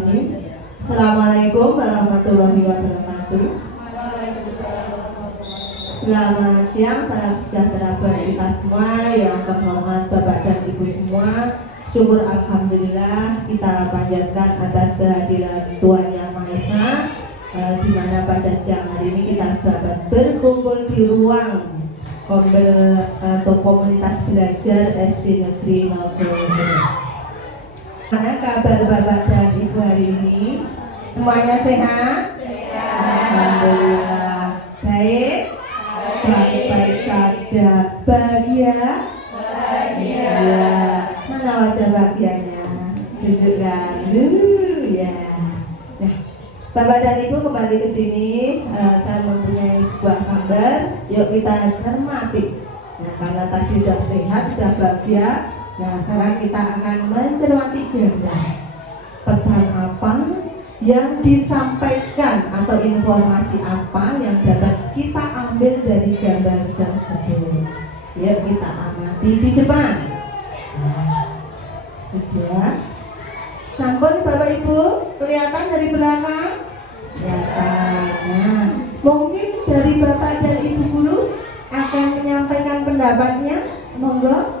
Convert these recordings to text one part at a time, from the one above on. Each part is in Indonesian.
Bismillahirrahmanirrahim. Assalamualaikum warahmatullahi wabarakatuh. Selamat siang, salam sejahtera bagi kita semua. Yang terhormat Bapak dan Ibu semua, syukur alhamdulillah kita panjatkan atas kehadiran Tuhan Yang Maha Esa, di mana pada siang hari ini kita dapat berkumpul di ruang atau komunitas belajar SD Negeri 0. Mana kabar Bapak dan Ibu hari ini? Semuanya sehat? Sehat. Alhamdulillah. Baik? Baik-baik saja. Bahagia? Bahagia. Ya. Mana wajah bahagianya? Tunjukkan. Ya. Nah, Bapak dan Ibu kembali ke sini. Saya mempunyai sebuah gambar. Yuk kita cermati. Nah, karena tadi sudah sehat, sudah bahagia. Nah, sekarang kita akan mencermati gambar. Pesan apa yang disampaikan atau informasi apa yang dapat kita ambil dari gambar tersebut. Yuk kita amati di depan. Sudah. Sampun Bapak Ibu, kelihatan dari belakang? Kelihatan. Nah, mungkin dari Bapak dan Ibu guru akan menyampaikan pendapatnya. Monggo.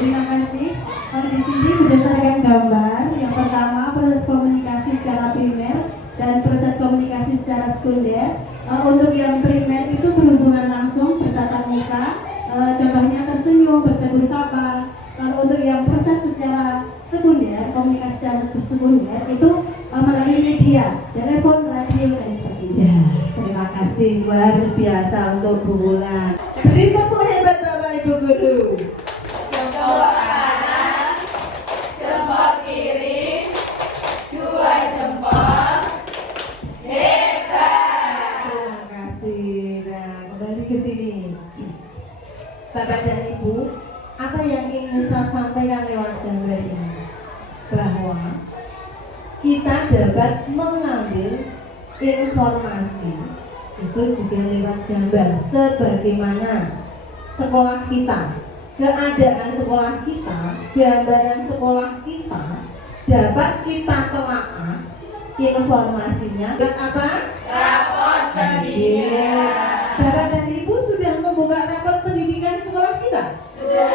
Terima kasih. Di sini berdasarkan gambar, yang pertama proses komunikasi secara primer dan proses komunikasi secara sekunder. Untuk yang primer itu berhubungan langsung, bertatap muka, contohnya tersenyum, bertegur sapa. Kalau untuk yang proses secara sekunder, komunikasi secara sekunder itu melalui media, telepon, radio, dan sebagainya. Ya, terima kasih luar biasa untuk Bu Wulan. Beri tepuk hebat Bapak Ibu guru. Jempol kanan, jempol kiri, dua jempol, hebat. Terima kasih. Nah, kembali ke sini. Bapak dan Ibu, apa yang ingin saya sampaikan lewat gambar ini? Bahwa kita dapat mengambil informasi itu juga lewat gambar, sebagaimana sekolah kita, keadaan sekolah kita, gambaran sekolah kita dapat kita telaah informasinya lewat apa? Rapot pendidikan. Bapak dan Ibu sudah membuka rapot pendidikan sekolah kita? Sudah.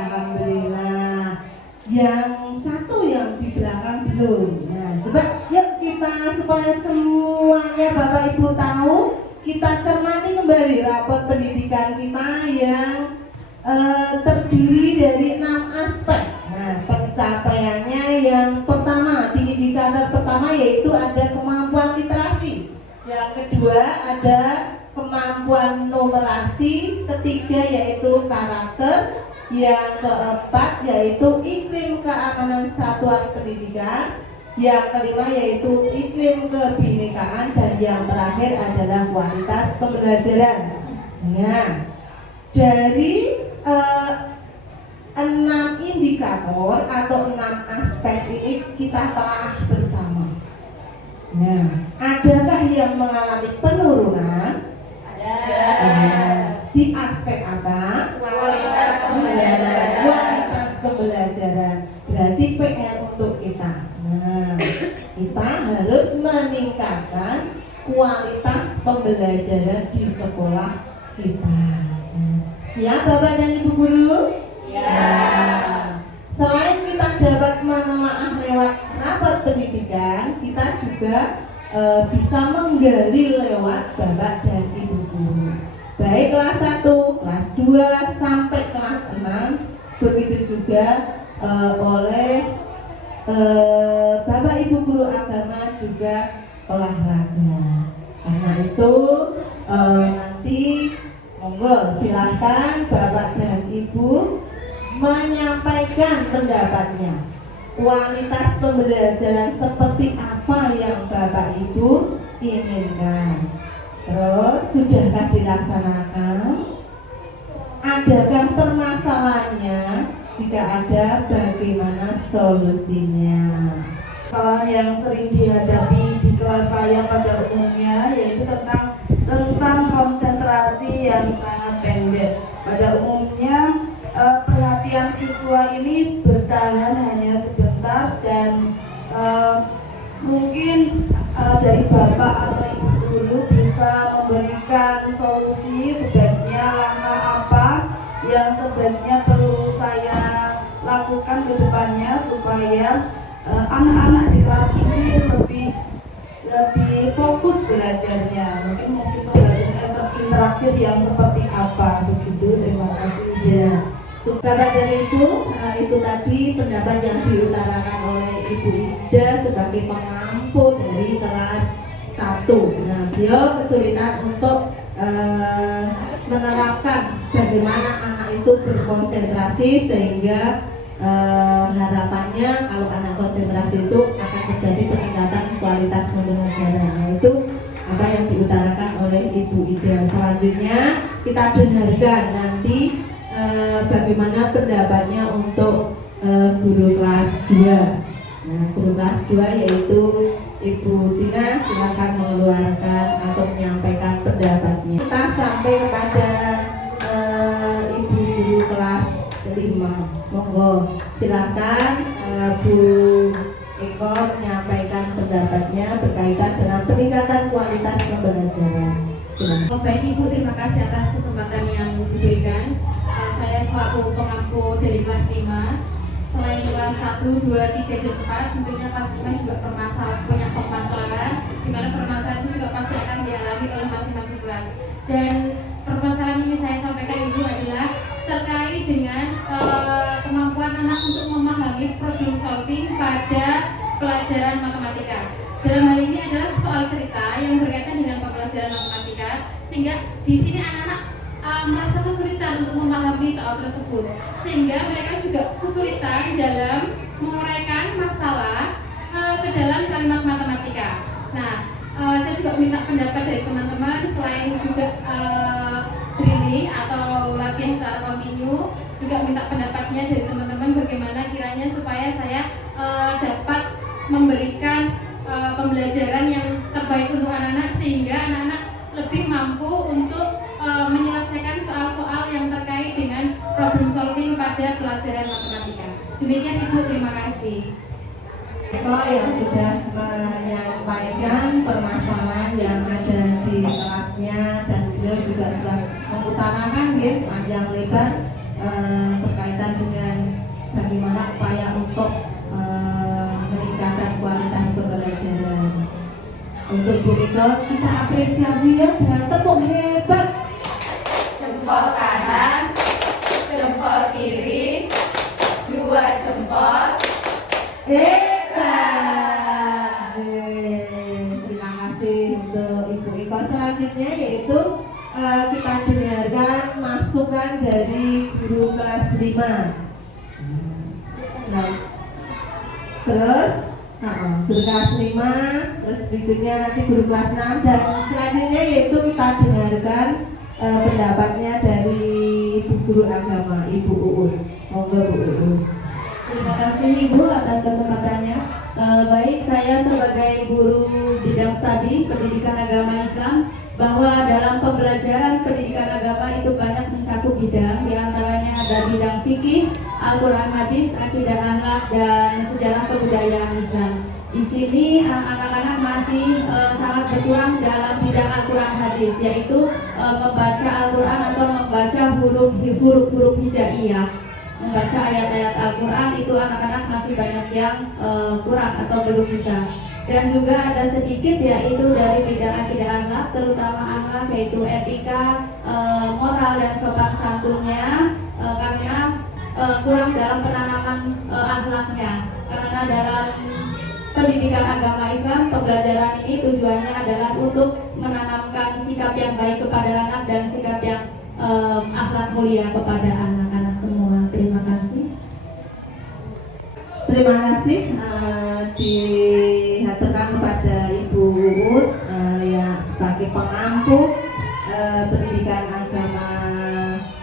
Alhamdulillah. Yang satu yang di belakang belum. Nah, coba yuk kita supaya semuanya Bapak Ibu tahu, kita cermati kembali rapot pendidikan kita yang terdiri dari 6 aspek. Nah, pencapaiannya yang pertama, di indikator pertama yaitu ada kemampuan literasi. Yang kedua ada kemampuan numerasi, ketiga yaitu karakter, yang keempat yaitu iklim keamanan satuan pendidikan, yang kelima yaitu iklim kebinekaan, dan yang terakhir adalah kualitas pembelajaran. Nah, dari 6 indikator atau 6 aspek ini kita telah bersama. Nah, adakah yang mengalami penurunan? Di aspek apa? Kualitas pembelajaran. Kualitas pembelajaran. Berarti PR untuk kita. Nah, kita harus meningkatkan kualitas pembelajaran di sekolah kita. Siap Bapak dan Ibu guru? Siap. Selain kita dapat menelaah lewat rapot pendidikan, kita juga bisa menggali lewat Bapak dan Ibu guru. Baik kelas 1, kelas 2 sampai kelas 6, begitu juga oleh Bapak Ibu guru agama juga olahraga. Karena itu nanti monggo silahkan Bapak dan Ibu menyampaikan pendapatnya. Kualitas pembelajaran seperti apa yang Bapak Ibu inginkan? Terus sudahkah dilaksanakan? Adakah permasalahannya? Jika ada, bagaimana solusinya? Masalah yang sering dihadapi di kelas saya pada umumnya yaitu tentang konsentrasi yang sangat pendek. Pada umumnya perhatian siswa ini bertahan hanya sebentar sebentar dan mungkin dari Bapak atau Ibu Guru bisa memberikan solusi sebaiknya langkah apa yang sebaiknya perlu saya lakukan ke depannya supaya anak-anak di kelas ini lebih fokus belajarnya. Mungkin pembelajaran interaktif yang seperti apa begitu. Terima kasih. Ya, Bapak dan Ibu, itu tadi pendapat yang diutarakan oleh Ibu Ida sebagai pengampu dari kelas 1. Nah, beliau kesulitan untuk menerapkan bagaimana anak itu berkonsentrasi sehingga harapannya kalau anak konsentrasi itu akan terjadi peningkatan kualitas pembelajaran. Nah, itu apa yang diutarakan oleh Ibu Ida. Selanjutnya kita dengarkan nanti bagaimana pendapatnya untuk guru kelas 2. Nah, guru kelas 2 yaitu Ibu Tina, silakan mengeluarkan atau menyampaikan pendapatnya. Kita sampai kepada Ibu guru kelas 5. Monggo, silakan Bu Eko menyampaikan pendapatnya berkaitan dengan peningkatan kualitas pembelajaran. Silakan. Baik Ibu, terima kasih atas kesempatan yang diberikan. Saya selaku pengampu dari kelas 5. Selain kelas 1, 2, 3, dan 4, tentunya kelas 5 juga punya permasalahan, di mana permasalahan itu juga pasti akan dialami oleh masing-masing kelas. Dan permasalahan ini saya sampaikan Ibu adalah terkait dengan kemampuan anak untuk memahami problem solving pada pelajaran matematika. Dalam hal ini adalah soal cerita yang berkaitan dengan pembelajaran matematika, sehingga di sini anak-anak merasa kesulitan untuk memahami soal tersebut, sehingga mereka juga kesulitan dalam menguraikan masalah ke dalam kalimat matematika. Nah, saya juga minta pendapat dari teman-teman selain juga drilling atau latihan secara kontinu, juga minta pendapatnya dari teman-teman bagaimana kiranya supaya saya dapat memberikan pembelajaran yang terbaik untuk anak-anak, sehingga anak-anak lebih mampu untuk menyelesaikan soal-soal yang terkait dengan problem solving pada pelajaran matematika. Demikian Ibu, terima kasih. Eko yang sudah menyampaikan permasalahan yang ada di kelasnya dan beliau juga sudah mengutarakan panjang lebar berkaitan dengan bagaimana upaya untuk meningkatkan kualitas pembelajaran. Untuk Bu Eko kita apresiasi ya dengan tepuk hebat. Jempol kanan, jempol kiri, 2 jempol. Hebat. Terima kasih untuk Ibu Eko. Selanjutnya yaitu kita dengarkan masukan dari guru kelas 5. Nah, terus guru kelas 5, terus berikutnya nanti guru kelas 6, dan selanjutnya yaitu kita dengarkan pendapatnya dari Ibu Guru Agama, Ibu Uus. Monggo Bu Uus. Terima kasih Ibu atas kesempatannya. Baik, saya sebagai guru bidang studi pendidikan agama Islam, bahwa dalam pembelajaran pendidikan agama itu banyak mencakup bidang, diantaranya ada bidang fikih, Al-Quran Hadis, akidah akhlak, dan sejarah kebudayaan Islam. Di sini anak-anak masih sangat berkurang dalam bidang Al-Quran Hadis, yaitu membaca Al-Quran atau membaca huruf-huruf hijaiyah. Membaca ayat-ayat Al-Quran itu anak-anak masih banyak yang kurang atau belum bisa. Dan juga ada sedikit yaitu dari bidang akidah akhlak, terutama akhlak yaitu etika, moral dan sopan santunnya, karena kurang dalam penanaman akhlaknya. Karena dalam pendidikan agama Islam, pembelajaran ini tujuannya adalah untuk menanamkan sikap yang baik kepada anak dan sikap yang akhlak mulia kepada anak-anak semua. Terima kasih. Terima kasih dihaturkan kepada Ibu Uus yang sebagai pengampu pendidikan agama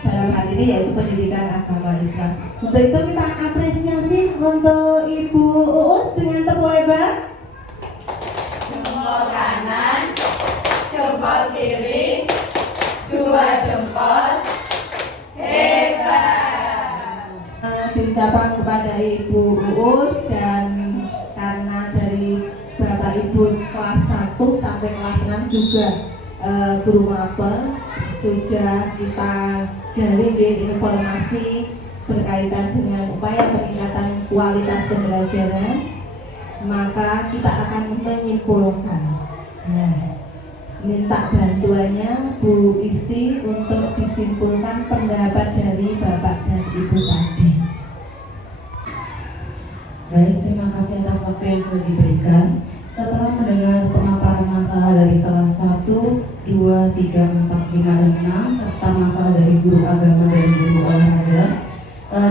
dalam hal ini yaitu pendidikan agama Islam. Untuk itu kita apresiasi untuk Ibu Uus dengan tepuk hebat. Jempol kanan, jempol kiri, 2 jempol. Hebat. ucapan kepada Ibu Uus, dan karena dari Bapak Ibu kelas 1 sampai kelas 6 juga guru mapel sudah kita gali informasi berkaitan dengan upaya peningkatan kualitas pembelajaran, maka kita akan menyimpulkan. Minta bantuannya Bu Isti untuk disimpulkan pendapat dari Bapak dan Ibu tadi. Baik, terima kasih atas waktu yang sudah diberikan. Setelah mendengar pemaparan masalah dari kelas 1, 2, 3, 4, 5, dan 6 serta masalah dari guru agama dan guru olahraga,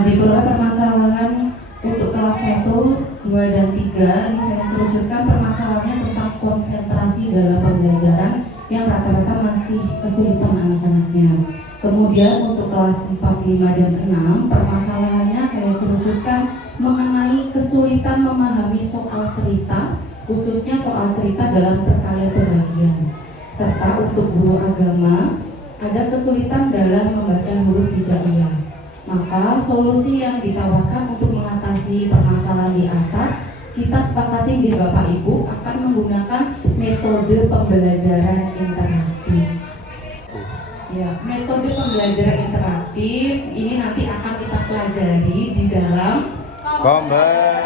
diperoleh permasalahan untuk kelas 1, 2, dan 3. Ini saya merujukan permasalahannya tentang konsentrasi dalam pembelajaran yang rata-rata masih kesulitan anak-anaknya. Kemudian untuk kelas 4, 5, dan 6, permasalahannya saya merujukan mengenai kesulitan memahami soal cerita, khususnya soal cerita dalam perkalian pembagian. Serta untuk guru agama, ada kesulitan dalam membaca huruf hijaiyah. Maka solusi yang ditawarkan untuk mengatasi permasalahan di atas, kita sepakati di Bapak Ibu akan menggunakan metode pembelajaran interaktif. Ya, metode pembelajaran interaktif ini nanti akan kita pelajari di dalam Gambar.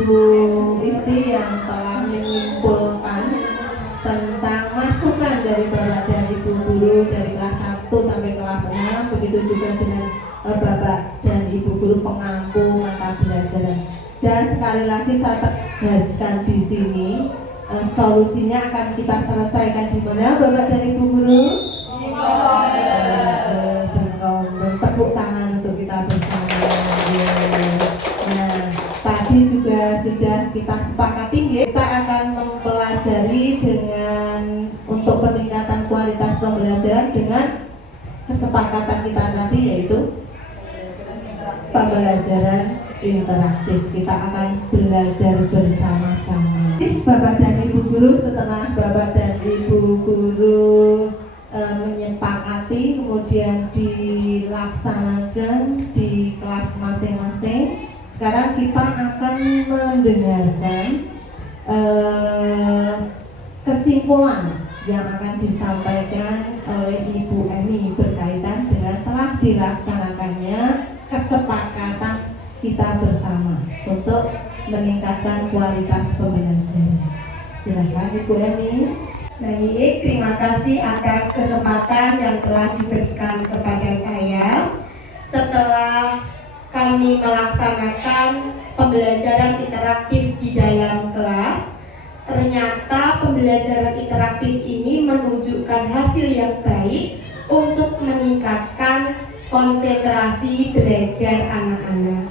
Bu Isti yang telah menyimpulkan tentang masukan dari Bapak dan Ibu guru dari kelas 1 sampai kelas 6, begitu juga dengan Bapak dan Ibu guru pengampu mata pelajaran. Dan sekali lagi saya tegaskan di sini, solusinya akan kita selesaikan di mana Bapak dan Ibu guru? Di tepuk tangan untuk kita bersama. Nah, tadi juga sudah kita sepakati, kita akan mempelajari dengan untuk peningkatan kualitas pembelajaran dengan kesepakatan kita tadi, yaitu pembelajaran interaktif. Kita akan belajar bersama-sama. Bapak dan Ibu guru, setelah Bapak dan Ibu guru menyepakati, kemudian dilaksanakan di kelas masing-masing, sekarang kita akan mendengarkan kesimpulan yang akan disampaikan oleh Ibu Emi berkaitan dengan telah dilaksanakannya kesepakatan kita bersama untuk meningkatkan kualitas pembelajaran. Silakan Ibu Emi. Baik, terima kasih atas kesempatan yang telah diberikan kepada saya. Setelah kami melaksanakan pembelajaran interaktif di dalam kelas, ternyata pembelajaran interaktif ini menunjukkan hasil yang baik untuk meningkatkan konsentrasi belajar anak-anak.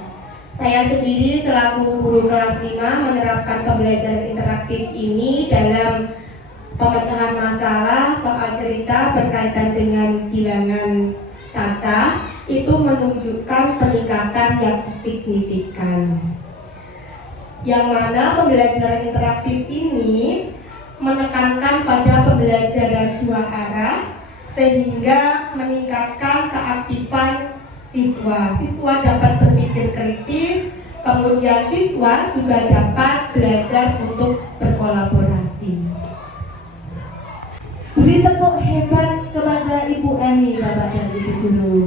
Saya sendiri selaku guru kelas 5 menerapkan pembelajaran interaktif ini dalam pemecahan masalah soal cerita berkaitan dengan bilangan cacah, itu menunjukkan peningkatan yang signifikan. Yang mana pembelajaran interaktif ini menekankan pada pembelajaran dua arah sehingga meningkatkan keaktifan siswa. Siswa dapat berpikir kritis, kemudian siswa juga dapat belajar untuk berkolaborasi. Beri tepuk hebat kepada Ibu Emi, Bapak dan Ibu guru.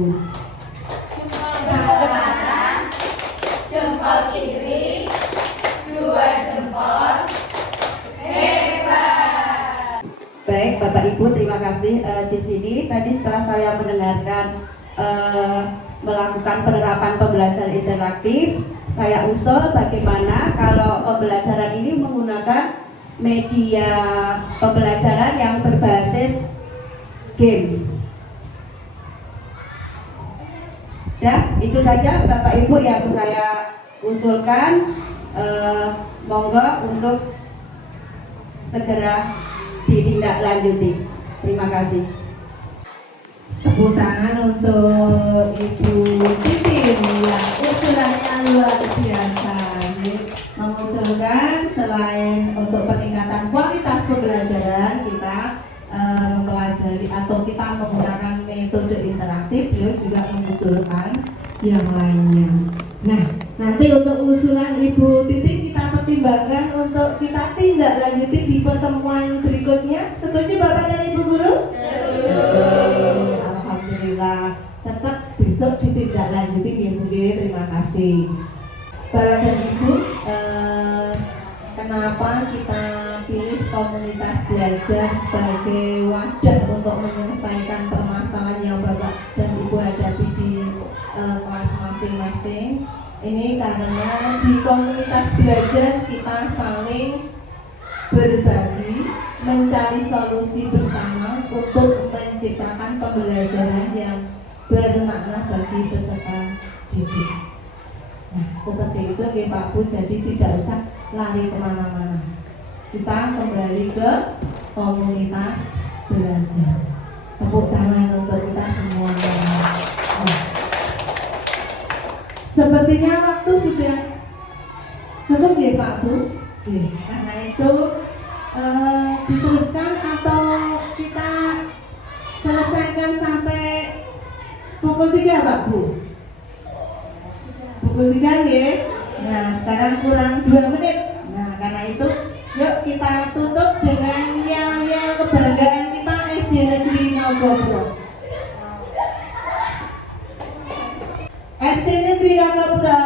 Jempol kanan, jempol kiri, dua jempol. Hebat. Baik, Bapak Ibu, terima kasih. Di sini tadi setelah saya mendengarkan melakukan penerapan pembelajaran interaktif, saya usul bagaimana kalau pembelajaran ini menggunakan media pembelajaran yang berbasis game. Ya, itu saja Bapak Ibu yang saya usulkan. Monggo untuk segera ditindaklanjuti. Terima kasih. Tepuk tangan untuk Ibu Titin yang usulannya luar biasa. Mengusulkan selain untuk peningkatan kualitas pembelajaran, kita mempelajari atau kita menggunakan metode interaktif. semuanya. Nah, nanti untuk usulan Ibu Titik kita pertimbangkan untuk kita tindak lanjuti di pertemuan berikutnya. Setuju Bapak dan Ibu Guru? Setuju. Alhamdulillah. Tetap besok ditindaklanjuti Ibu Guru. Terima kasih. Bapak dan Ibu, kenapa kita pilih komunitas belajar sebagai wadah untuk menyelesaikan permasalahan yang Bapak dan Ibu hadapi di kelas masing-masing? Ini karena di komunitas belajar kita saling berbagi, mencari solusi bersama untuk menciptakan pembelajaran yang bermakna bagi peserta didik. Nah, seperti itu ya Pak Bu, jadi tidak usah lari kemana-mana. Kita kembali ke komunitas belajar. Tepuk tangan untuk kita semua. Nah, sepertinya waktu sudah cukup ya Pak Bu. Karena itu diteruskan atau kita selesaikan sampai pukul 3 Pak Bu. Pukul 3 ya. Nah, sekarang kurang 2 menit. Nah, karena itu yuk kita tutup dengan yel-yel kebanggaan kita SD Negeri Nogopuro. SD Negeri Nogopuro.